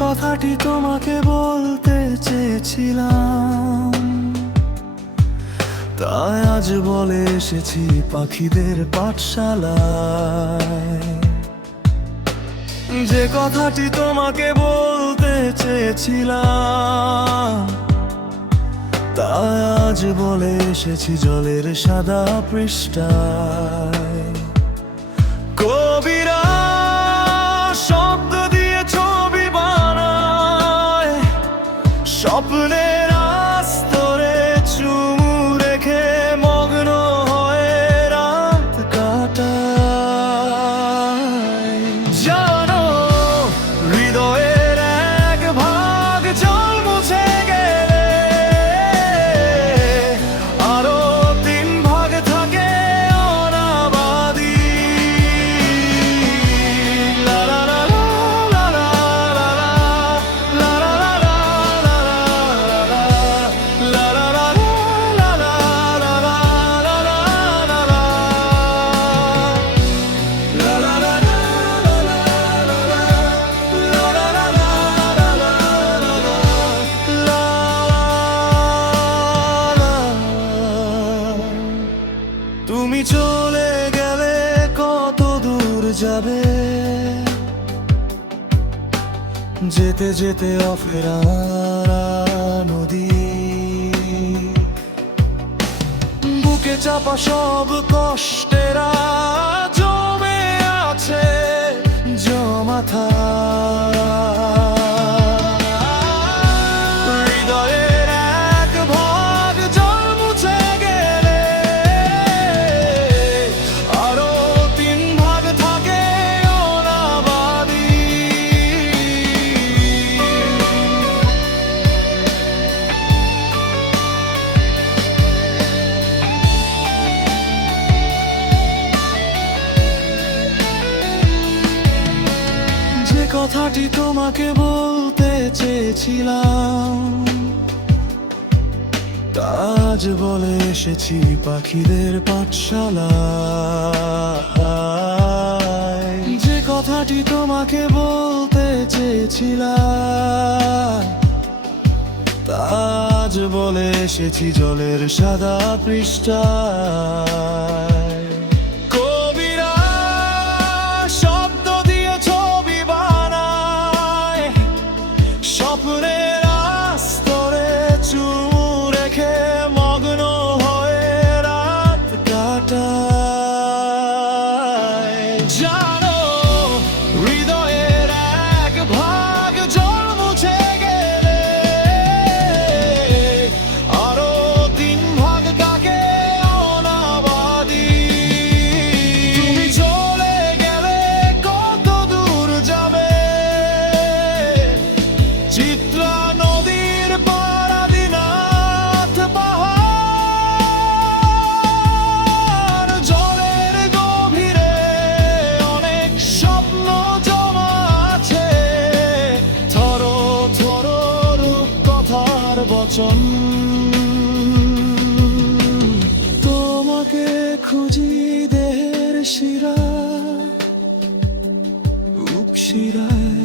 কথাটি তোমাকে বলতে চেয়েছিলাম, তাই আজ বলে এসেছি পাখিদের পাঠশালায়। যে কথাটি তোমাকে বলতে চেয়েছিলাম, তাই আজ বলে এসেছি জলের সাদা পৃষ্ঠায়। কবিরা শব্দ দিয়ে ছবি বানায়, স্বপ্নের আস্তরে চুমু রেখে মগ্ন হয়ে রাত কাটায়। জানো, হৃদয়ের এক ভাগ জল মুছে গেলে আরো তিন ভাগ থাকে অনাবাদি। লা লা লা লা লা লা লা লা লা লা লা লা লা লা লা তুমি চলে গেলে কত দূর যাবে, যেতে যেতে অফেরা নদী। বুকে চাপা সব কষ্টেরা জমে আছে জমাথা। হৃদয়ের এক ভাগ জল মুছে গেলে আরো তিন ভাগ থাকে অনাবাদি। যে কথাটি তোমাকে বলতে চেয়েছিলাম, আজ বলে এসেছি পাখিদের পাঠশালায়। যে কথাটি তোমাকে বলতে চেয়েছিলাম, আজ বলে এসেছি জলের সাদা পৃষ্ঠায়। কবিরা শব্দ দিয়ে ছবি বানায়, স্বপ্নের আস্তরে চুমু রেখে মগ্ন হয়ে রাত কাটায়। জানো, হৃদয়ের এক ভাগ জল মুছে গেলে আরো তিন ভাগ থাকে অনাবাদি। তুমি চলে গেলে কত দূর যাবে, চিত্রা নদীর পারাদিনাথ পাহাড়। জলের গভীরে অনেক স্বপ্ন জমা আছে, থরো থরো রূপ কথার বচন। তোমাকে খুঁজি দেহের শিরা উপশিরায়,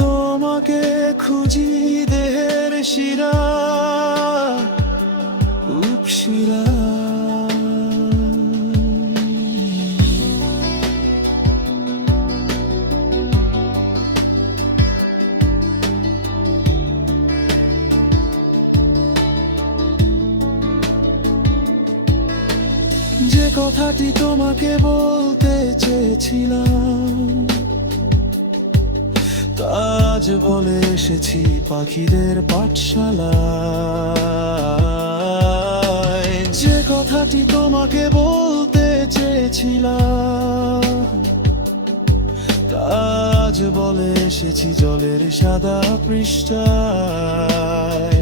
তোমাকে খুঁজি দেহের শিরা উপশিরা। যে কথাটি তোমাকে বলতে চেয়েছিলাম, আজ বলে এসেছি পাখিদের পাঠশালায়। যে কথাটি তোমাকে বলতে চেয়েছিলাম, আজ বলে এসেছি জলের সাদা পৃষ্ঠায়।